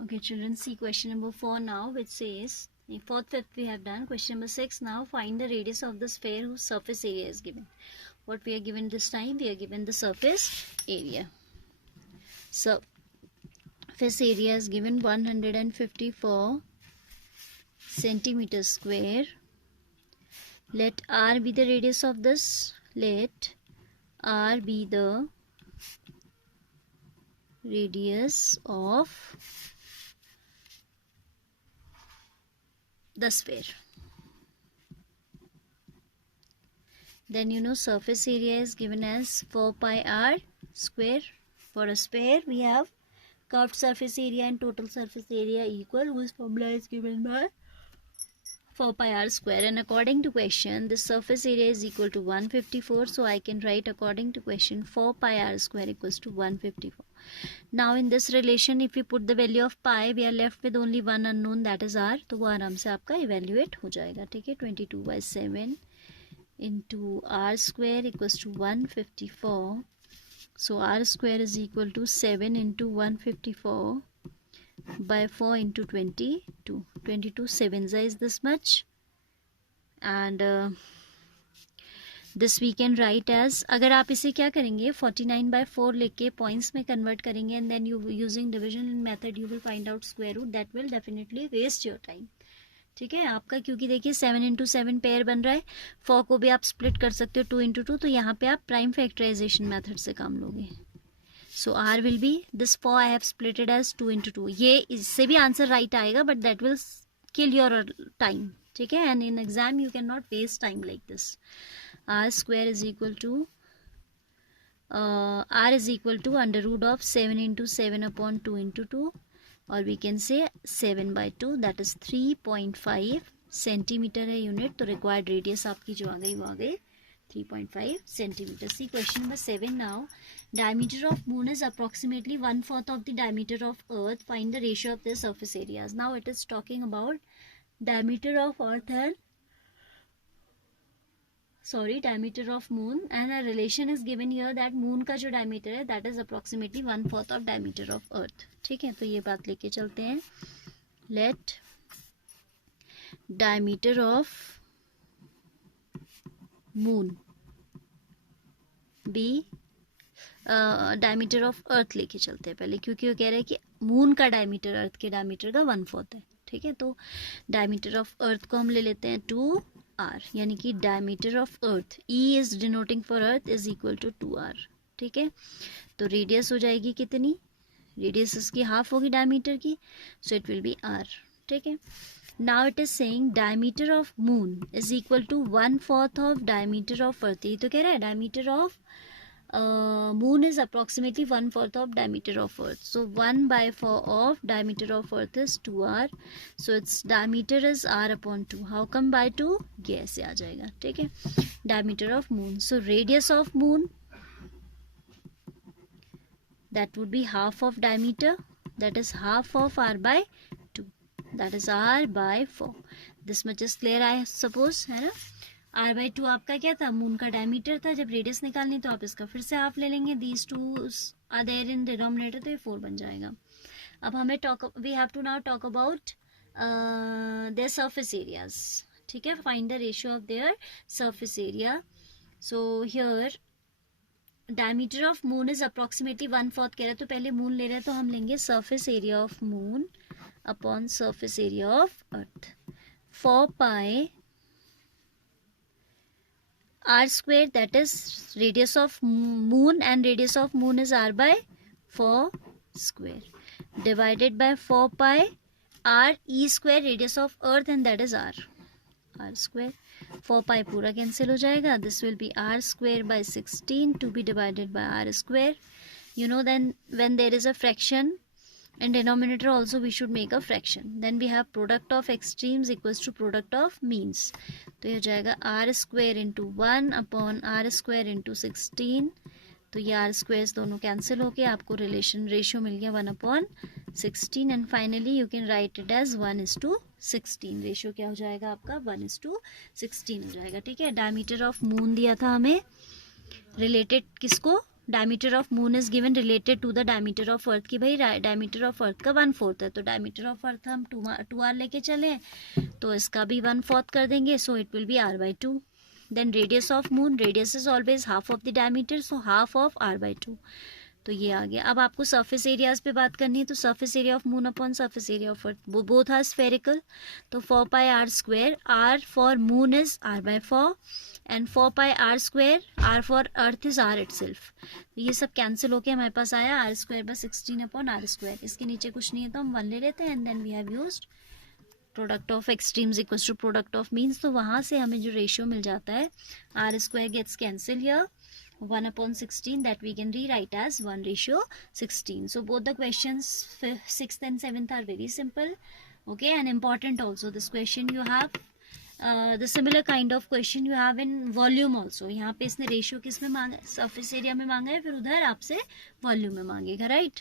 Okay, children, see question number 4 now, which says, in fourth, fifth we have done. Question number 6 now, find the radius of the sphere whose surface area is given. What we are given this time? We are given the surface area. Surface area is given 154 centimeters square. Let R be the radius of this. Let R be the radius of the sphere. Then you know surface area is given as 4 pi r square. For a sphere we have curved surface area and total surface area equal, whose formula is given by 4 pi r square, and according to question the surface area is equal to 154, so I can write according to question 4 pi r square equals to 154. Now in this relation if we put the value of pi, we are left with only one unknown, that is r, तो वो आराम से आपका evaluate हो जाएगा. ठीक है, 22/7 into r square equals to 154. So r square is equal to 7 into 154 by 4 into 22. 22 7s is this much, and this we can write as, अगर आप इसे क्या करेंगे 49/4 लेके पॉइंट्स में कन्वर्ट करेंगे and then you using division method you will find out square root, that will definitely waste your time. ठीक है आपका, क्योंकि देखिए 7 into 7 पेयर बन रहा है. 4 को भी आप स्प्लिट कर सकते हो 2 into 2, तो यहाँ पे आप प्राइम फैक्टराइजेशन मेथड से काम लोगे. So R will be this 4 I have splitted as 2 into 2. ये इससे भी आंसर राइट आएगा but that will kill your time. ठीक है, and in exam you can not waste time like this. R square is equal to r is equal to under root of 7 into 7 upon 2 into 2, or we can say 7/2, that is 3.5 centimetre है unit. तो required radius आपकी जो आ गई वो आ गई 3.5 centimetre. C question number 7 now. Diameter of moon is approximately 1/4 of the diameter of earth. Find the ratio of their surface areas. Now it is talking about diameter of earth and diameter of moon, and a relation is given here that moon का जो diameter है that is approximately 1/4 of diameter of earth. ठीक है, तो ये बात लेके चलते हैं. Let diameter of moon be diameter of अर्थ लेके चलते हैं पहले, क्योंकि वो कह रहे हैं कि मून का डायमीटर अर्थ के डायमीटर का 1/4 है. ठीक है, तो डायमीटर ऑफ अर्थ को हम ले लेते हैं 2r, यानी कि diameter of earth E is denoting for earth is equal to 2r. ठीक है, तो रेडियस हो जाएगी कितनी, रेडियस इसकी हाफ होगी डायमीटर की, so it will be r. ठीक है, now it is saying diameter of moon is equal to 1/4 of diameter of earth. ये तो कह रहा है diameter of moon is approximately 1/4 of diameter of earth, so 1/4 of diameter of earth is 2r, so its diameter is r upon 2. how come by 2, ये ऐसे आ जाएगा. ठीक है, diameter of moon, so radius of moon that would be half of diameter, that is half of r by 2, that is r by 4. this much is clear I suppose, है ना. r/2 आपका क्या था, मून का diameter था. जब radius निकालनी तो आप इसका फिर से हाफ ले लेंगे. These two are there in denominator, तो ये 4 बन जाएगा. अब हमें we have to now talk about their surface areas. ठीक है, find the ratio of their surface area. So here diameter of moon is approximately 1/4 कह रहे हैं, तो पहले मून ले रहे हैं तो हम लेंगे surface area of moon upon surface area of earth. 4 pi r square, that is radius of moon, and radius of moon is r by 4 square, divided by 4 pi r e square radius of earth, and that is r square. 4 pi पूरा cancel हो जाएगा. this will be r square by 16 to be divided by r square. you know, then when there is a fraction in denominator also we should make a fraction. then we have product of extremes equals to product of means, तो ये हो जाएगा r square into 1 upon r square into 16. तो ये r squares दोनों cancel होके आपको ratio मिल गया 1/16, and finally you can write it as 1:16. Ratio क्या हो जाएगा आपका 1:16 हो जाएगा. ठीक है, डायमीटर ऑफ मून दिया था हमें रिलेटेड किसको, diameter of moon is given related to the diameter of earth कि भाई डायमीटर ऑफ अर्थ का 1/4 है, तो डायमीटर ऑफ अर्थ हम 2r लेके चले तो इसका भी 1/4 कर देंगे, so it will be r/2. Then radius of moon, radius is always half of the diameter, so half of r/2. तो ये आ गया. अब आपको सरफेस एरियाज पे बात करनी है, तो surface area of moon upon surface area of earth, वो बोथ आर स्फेरिकल, तो 4πr², r for moon is r/4 and 4πr², r for earth is r itself. ये सब कैंसिल होके हमारे पास आया r²/16/r². इसके नीचे कुछ नहीं है तो हम 1 ले लेते हैं and then we have used product of extremes equals to product of means. तो वहाँ से हमें जो रेशियो मिल जाता है r² gets cancel here, 1/16 that we can rewrite as 1/16. So both the questions 6th and 7th are very simple, okay, and important also. This question you have the similar kind of question you have in volume also. यहाँ पे इसने ratio किस में मांगा, surface area में मांगा है, फिर उधर आपसे वॉल्यूम में मांगेगा, राइट.